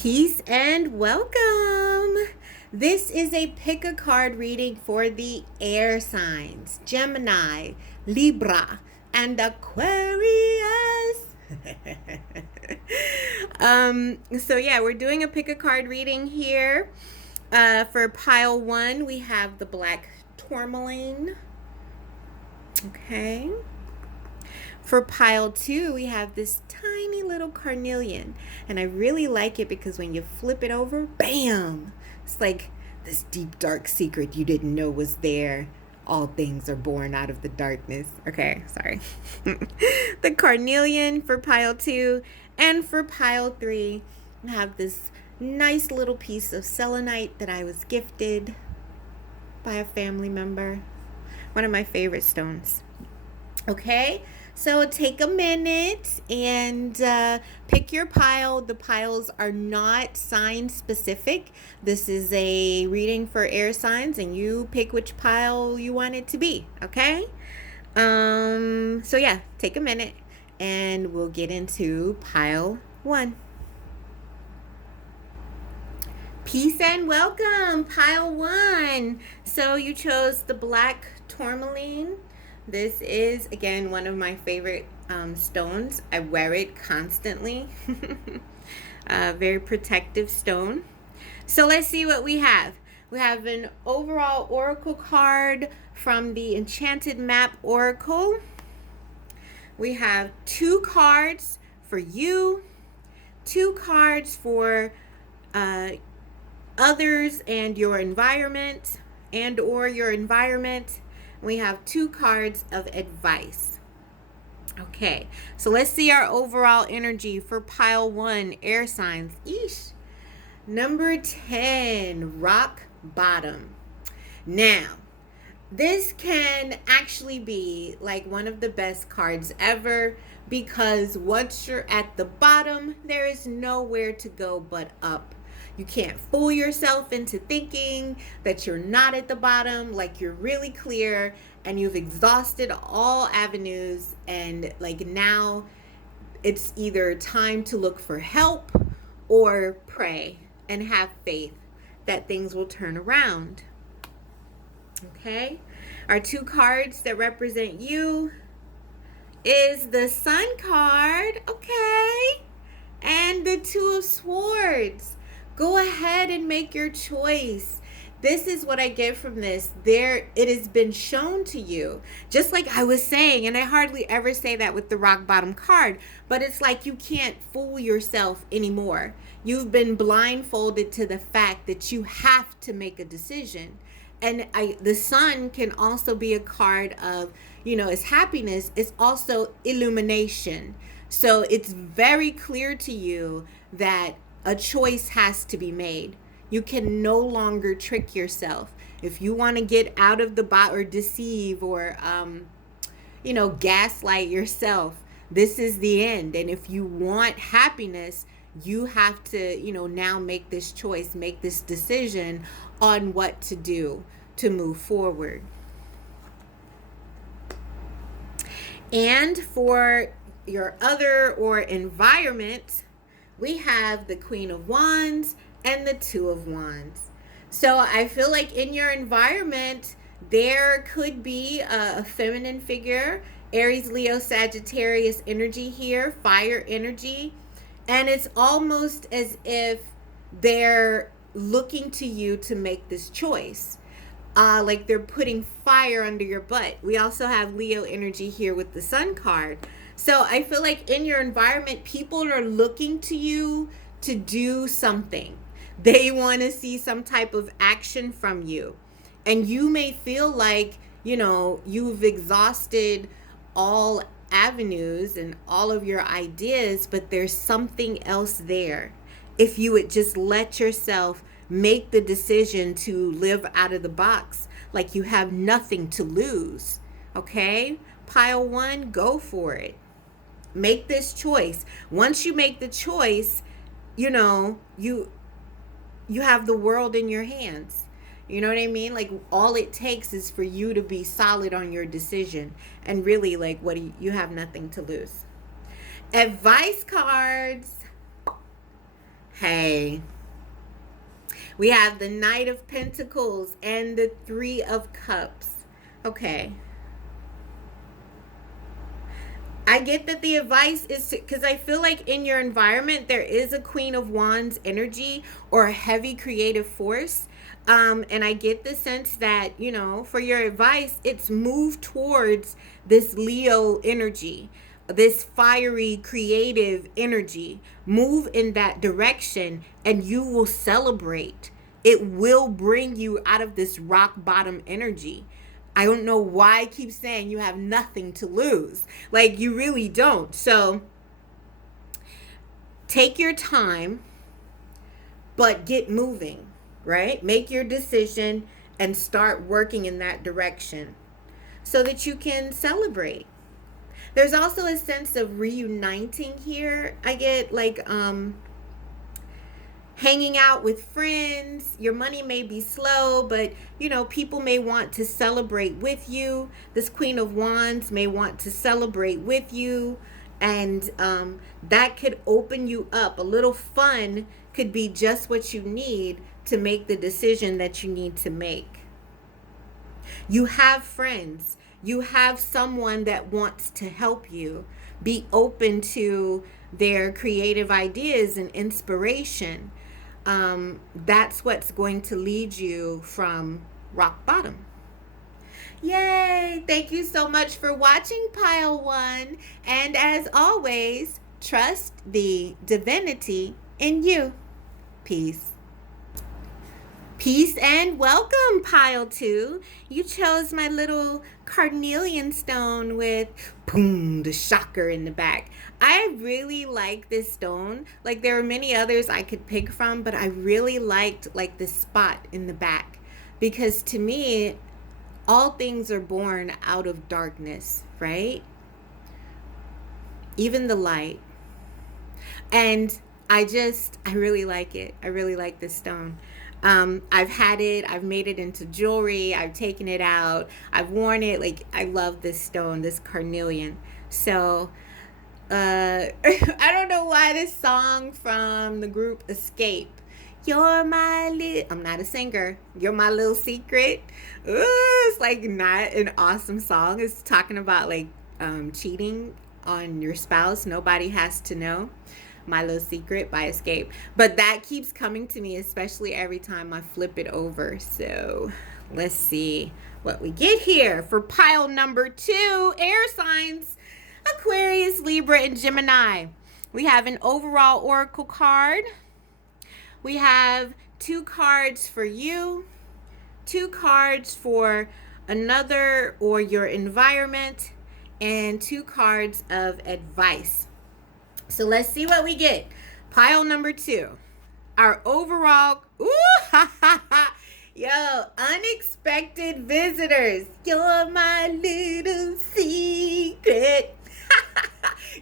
Peace and welcome. This is a pick a card reading for the air signs Gemini, Libra, and Aquarius. We're doing a pick a card reading here. For pile one, we have the black tourmaline. Okay. For pile two, we have this tiny little carnelian. And I really like it because when you flip it over, bam! It's like this deep, dark secret you didn't know was there. All things are born out of the darkness. Okay, sorry. The carnelian for pile two. And for pile three, I have this nice little piece of selenite that I was gifted by a family member. One of my favorite stones. Okay, so take a minute and pick your pile. The piles are not sign specific. This is a reading for air signs, and you pick which pile you want it to be. Okay, take a minute and we'll get into pile one. Peace and welcome, pile one. So you chose the black tourmaline. This is, again, one of my favorite stones. I wear it constantly. Very protective stone. So let's see what we have. We have an overall oracle card from the Enchanted Map Oracle. We have 2 cards for you, 2 cards for others and your environment or your environment. We have 2 cards of advice. Okay, so let's see our overall energy for pile 1, air signs. Eesh. Number 10, rock bottom. Now, this can actually be like one of the best cards ever because once you're at the bottom, there is nowhere to go but up. You can't fool yourself into thinking that you're not at the bottom, like you're really clear and you've exhausted all avenues, and like now it's either time to look for help or pray and have faith that things will turn around. Okay? Our 2 cards that represent you is the Sun card, okay? And the 2 of Swords. Go ahead and make your choice. This is what I get from this. It has been shown to you. Just like I was saying, and I hardly ever say that with the rock bottom card, but it's like you can't fool yourself anymore. You've been blindfolded to the fact that you have to make a decision. And the Sun can also be a card of, it's happiness. It's also illumination. So it's very clear to you that a choice has to be made. You can no longer trick yourself. If you want to get out of the box or deceive or, gaslight yourself, this is the end. And if you want happiness, you have to, now make this choice, make this decision on what to do to move forward. And for your other or environment, we have the Queen of Wands and the 2 of Wands. So I feel like in your environment, there could be a feminine figure, Aries, Leo, Sagittarius energy here, fire energy. And it's almost as if they're looking to you to make this choice. Like they're putting fire under your butt. We also have Leo energy here with the Sun card. So I feel like in your environment, people are looking to you to do something. They want to see some type of action from you. And you may feel like, you've exhausted all avenues and all of your ideas, but there's something else there. If you would just let yourself make the decision to live out of the box, like you have nothing to lose. Okay? Pile 1, go for it. Make this choice. Once you make the choice, you have the world in your hands. You know what I mean? Like all it takes is for you to be solid on your decision. And really, like, you have nothing to lose. Advice cards. Hey, we have the Knight of Pentacles and the Three of Cups. Okay. I get that the advice is because I feel like in your environment there is a Queen of Wands energy or a heavy creative force. And I get the sense that, for your advice, it's moved towards this Leo energy, this fiery creative energy. Move in that direction and you will celebrate. It will bring you out of this rock bottom energy. I don't know why I keep saying you have nothing to lose. Like, you really don't. So take your time, but get moving, right? Make your decision and start working in that direction so that you can celebrate. There's also a sense of reuniting here. I get like hanging out with friends. Your money may be slow, but people may want to celebrate with you. This Queen of Wands may want to celebrate with you, and that could open you up. A little fun could be just what you need to make the decision that you need to make. You have friends. You have someone that wants to help you. Be open to their creative ideas and inspiration. That's what's going to lead you from rock bottom. Yay! Thank you so much for watching Pile 1. And as always, trust the divinity in you. Peace. Peace and welcome, Pile 2. You chose my little carnelian stone with boom, the shocker in the back. I really like this stone. Like, there are many others I could pick from, but I really liked like the spot in the back, because to me, all things are born out of darkness, right? Even the light. And I really like it. I really like this stone. I've had it, I've made it into jewelry, I've taken it out, I've worn it. Like, I love this stone, this carnelian. So I don't know why this song from the group Escape, I'm not a singer, you're my little secret. Ooh, it's like not an awesome song. It's talking about like cheating on your spouse. Nobody has to know. My Little Secret by Escape. But that keeps coming to me, especially every time I flip it over. So let's see what we get here for pile number 2, air signs, Aquarius, Libra, and Gemini. We have an overall oracle card. We have 2 cards for you, 2 cards for another or your environment, and 2 cards of advice. So let's see what we get. Pile number 2. Our overall, yo, unexpected visitors. You're my little secret.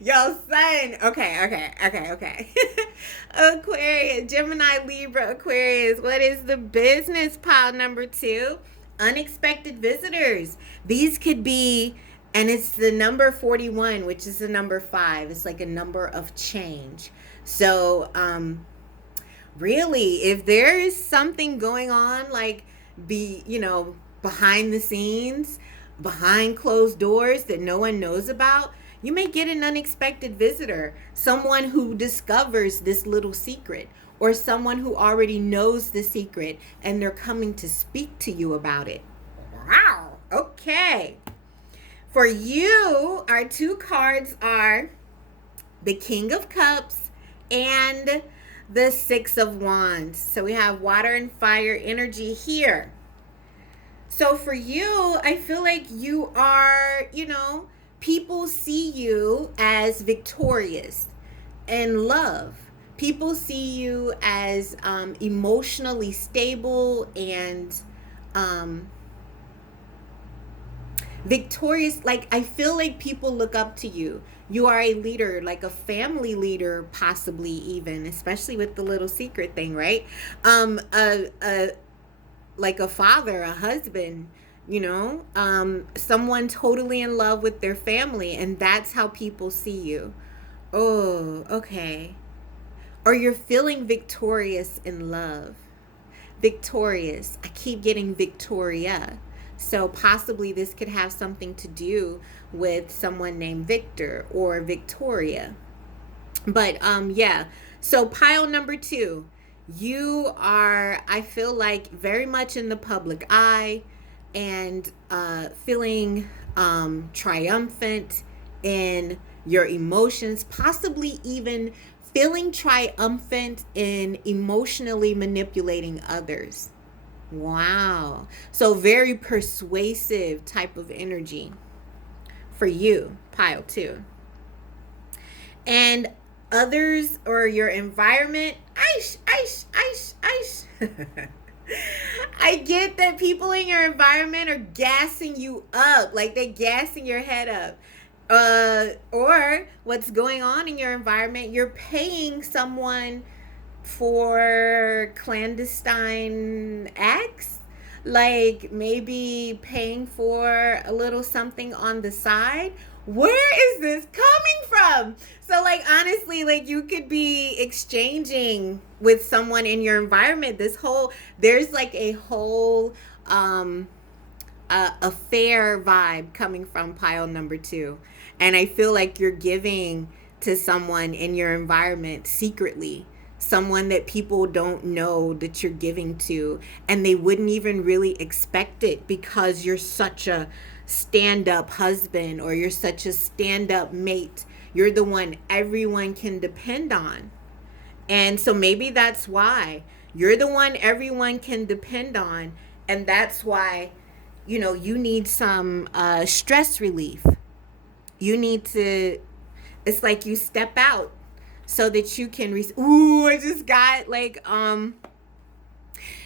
Yo, son. Okay. Aquarius, Gemini, Libra, Aquarius. What is the business? Pile number 2. Unexpected visitors. These could be, and it's the number 41, which is the number 5. It's like a number of change. So, really, if there is something going on, like behind the scenes, behind closed doors that no one knows about, you may get an unexpected visitor, someone who discovers this little secret, or someone who already knows the secret and they're coming to speak to you about it. Wow. Okay. For you, our 2 cards are the King of Cups and the 6 of Wands. So we have water and fire energy here. So for you, I feel like you are, people see you as victorious in love. People see you as emotionally stable and victorious. Like, I feel like people look up to you. You are a leader, like a family leader, possibly even, especially with the little secret thing, right? Like a father, a husband, someone totally in love with their family, and that's how people see you. Oh, okay. or you're feeling victorious in love. Victorious. I keep getting Victoria. So possibly this could have something to do with someone named Victor or Victoria. But yeah. So pile number 2, you are, I feel like, very much in the public eye and feeling triumphant in your emotions, possibly even feeling triumphant in emotionally manipulating others. Wow. So very persuasive type of energy for you, pile 2. And others or your environment, I get that people in your environment are gassing you up, like they gassing your head up. Or what's going on in your environment, you're paying someone for clandestine acts, like maybe paying for a little something on the side. Where is this coming from? So like honestly, like you could be exchanging with someone in your environment. There's like a whole affair vibe coming from pile number 2. And I feel like you're giving to someone in your environment secretly, someone that people don't know that you're giving to, and they wouldn't even really expect it because you're such a stand-up husband or you're such a stand-up mate. You're the one everyone can depend on. And so maybe that's why you're the one everyone can depend on, and that's why you need some stress relief. You need to, it's like you step out so that you can I just got like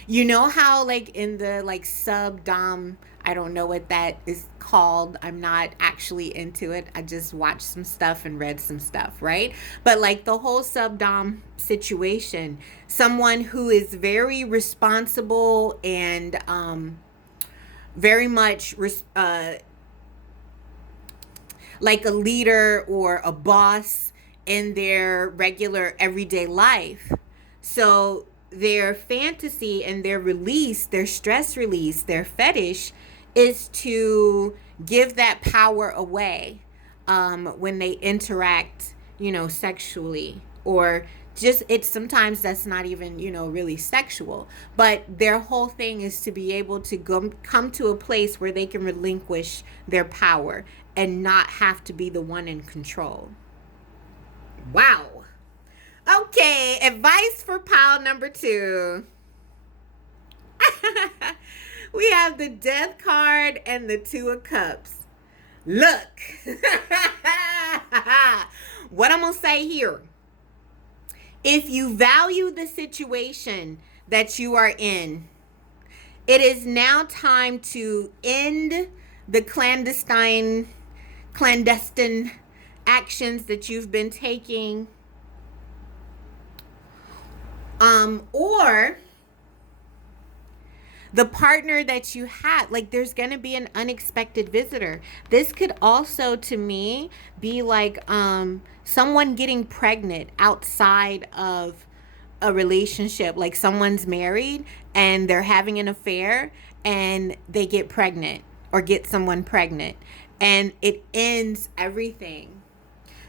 you know how like in the like sub dom, I don't know what that is called, I'm not actually into it, I just watched some stuff and read some stuff, right? But like the whole sub dom situation, someone who is very responsible and very much like a leader or a boss in their regular everyday life. So their fantasy and their release, their stress release, their fetish is to give that power away when they interact, sexually, or just, it's sometimes that's not even really sexual, but their whole thing is to be able to come to a place where they can relinquish their power and not have to be the one in control. Wow. Okay, advice for pile number 2. We have the Death card and the 2 of Cups. Look. What I'm going to say here. If you value the situation that you are in, it is now time to end the clandestine actions that you've been taking. Or the partner that you have, like there's going to be an unexpected visitor. This could also, to me, be like someone getting pregnant outside of a relationship. Like someone's married and they're having an affair and they get pregnant or get someone pregnant, and it ends everything.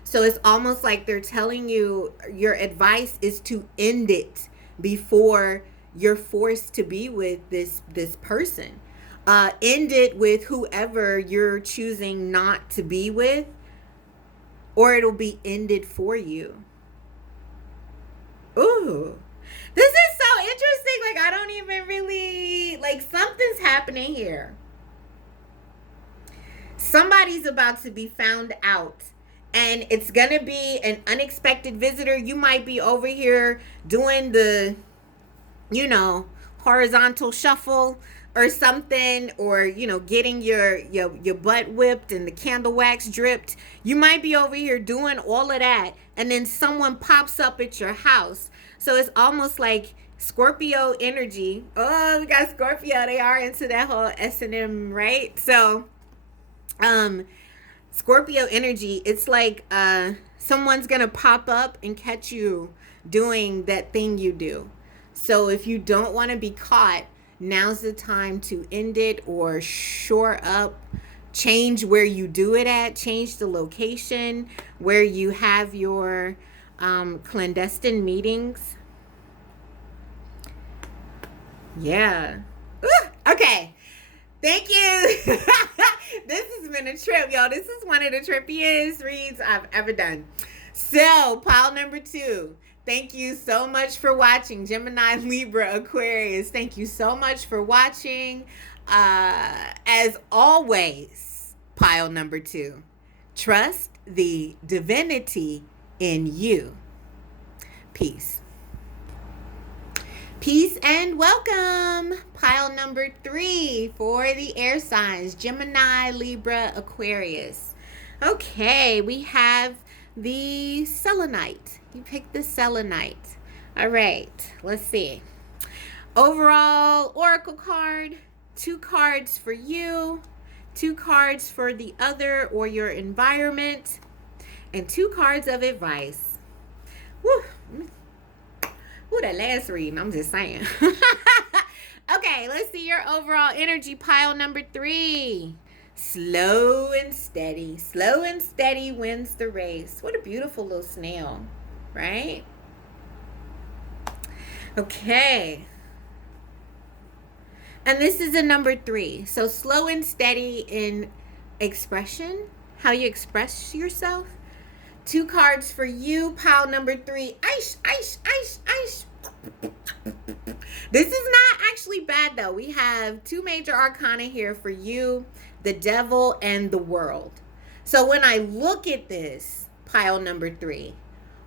So it's almost like they're telling you, your advice is to end it before you're forced to be with this person. End it with whoever you're choosing not to be with, or it'll be ended for you. Ooh, this is so interesting. Like I don't even really, like something's happening here. Somebody's about to be found out, and it's gonna be an unexpected visitor. You might be over here doing the horizontal shuffle or something, or getting your butt whipped and the candle wax dripped. You might be over here doing all of that, and then someone pops up at your house. So it's almost like Scorpio energy. Oh, we got Scorpio, they are into that whole S&M, right? So Scorpio energy, it's like someone's gonna pop up and catch you doing that thing you do. So if you don't want to be caught, now's the time to end it or shore up, change where you do it at, change the location where you have your clandestine meetings. Yeah. Ooh, okay. Thank you. This has been a trip, y'all. This is one of the trippiest reads I've ever done. So, pile number 2. Thank you so much for watching. Gemini, Libra, Aquarius. Thank you so much for watching. As always, pile number 2. Trust the divinity in you. Peace. Peace and welcome. Pile number 3 for the air signs, Gemini, Libra, Aquarius. Okay, we have the selenite. You picked the selenite. All right, let's see. Overall oracle card, 2 cards for you, 2 cards for the other or your environment, and 2 cards of advice. Woo. Ooh, that last reading, I'm just saying. Okay, let's see your overall energy. Pile number 3. Slow and steady. Slow and steady wins the race. What a beautiful little snail, right? Okay. And this is a number 3. So slow and steady in expression, how you express yourself. 2 cards for you. Pile number 3. Ice, ice, ice, ice. This is not actually bad though. We have 2 major arcana here for you, the devil and the world. So when I look at this, pile number 3,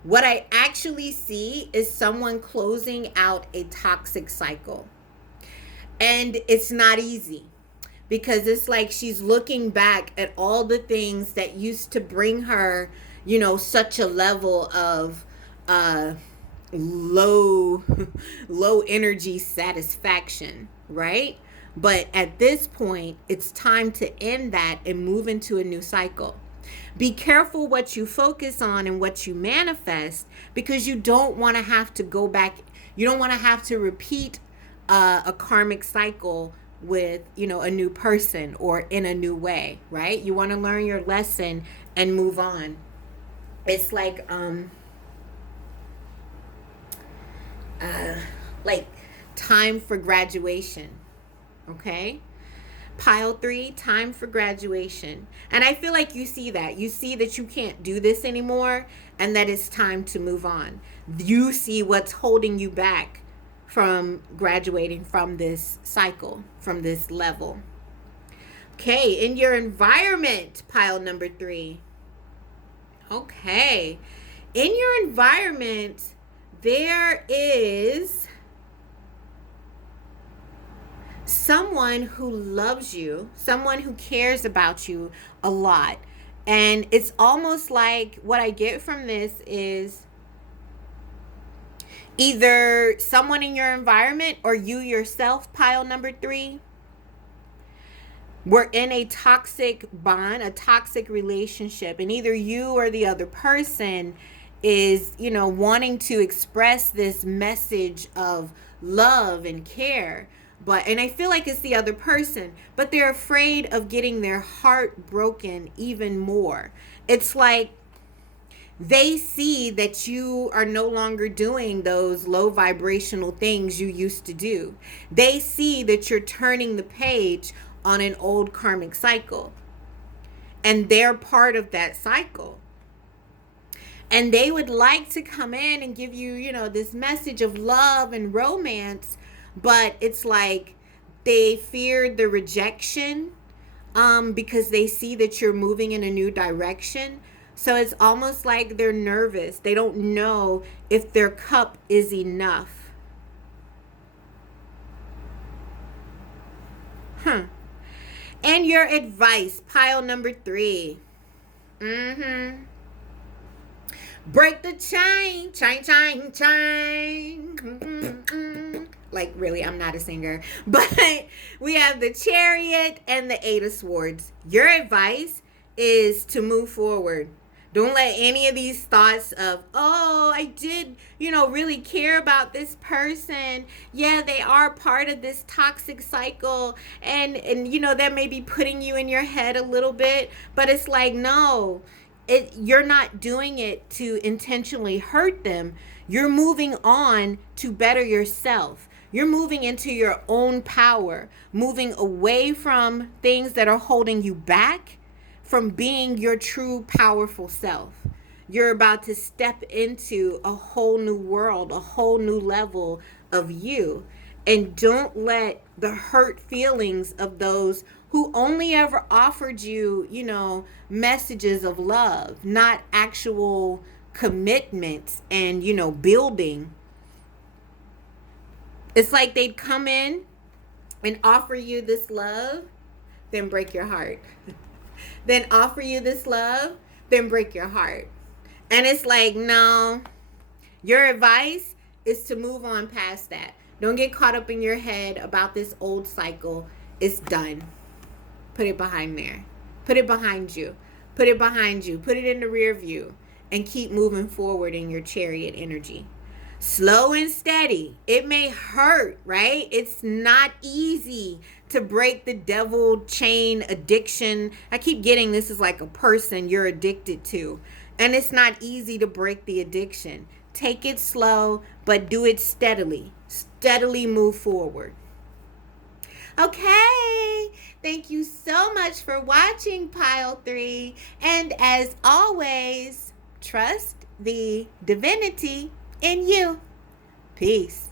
what I actually see is someone closing out a toxic cycle. And it's not easy because it's like she's looking back at all the things that used to bring her, you know, such a level of low energy satisfaction, right? But at this point, it's time to end that and move into a new cycle. Be careful what you focus on and what you manifest, because you don't want to have to go back. You don't want to have to repeat a karmic cycle with, you know, a new person or in a new way, right? You want to learn your lesson and move on. It's like time for graduation. Okay? Pile 3, time for graduation. And I feel like you see that. You see that you can't do this anymore and that it's time to move on. You see what's holding you back from graduating from this cycle, from this level. Okay, in your environment, pile number 3. Okay, in your environment, there is someone who loves you, someone who cares about you a lot. And it's almost like what I get from this is either someone in your environment or you yourself, pile number 3, were in a toxic bond, a toxic relationship, and either you or the other person is, you know, wanting to express this message of love and care, and I feel like it's the other person, but they're afraid of getting their heart broken even more. It's like they see that you are no longer doing those low vibrational things you used to do. They see that you're turning the page on an old karmic cycle, and they're part of that cycle. And they would like to come in and give you, you know, this message of love and romance, but it's like they fear the rejection because they see that you're moving in a new direction. So it's almost like they're nervous. They don't know if their cup is enough. And your advice, pile number 3. Break the chain, chain, chain, chain. Like, really, I'm not a singer. But we have the Chariot and the 8 of Swords. Your advice is to move forward. Don't let any of these thoughts of, oh, I did, really care about this person. Yeah, they are part of this toxic cycle. And that may be putting you in your head a little bit. But it's like, no, you're not doing it to intentionally hurt them. You're moving on to better yourself. You're moving into your own power, moving away from things that are holding you back from being your true powerful self. You're about to step into a whole new world, a whole new level of you. And don't let the hurt feelings of those who only ever offered you, messages of love, not actual commitments and, building. It's like they'd come in and offer you this love, then break your heart. Then offer you this love, then break your heart. And it's like, no, your advice is to move on past that. Don't get caught up in your head about this old cycle. It's done. Put it behind there. Put it behind you. Put it behind you. Put it in the rear view and keep moving forward in your chariot energy. Slow and steady. It may hurt, right? It's not easy to break the devil chain addiction. I keep getting this is like a person you're addicted to. And it's not easy to break the addiction. Take it slow, but do it steadily. Steadily move forward. Okay. Thank you so much for watching Pile 3. And as always, trust the divinity in you. Peace.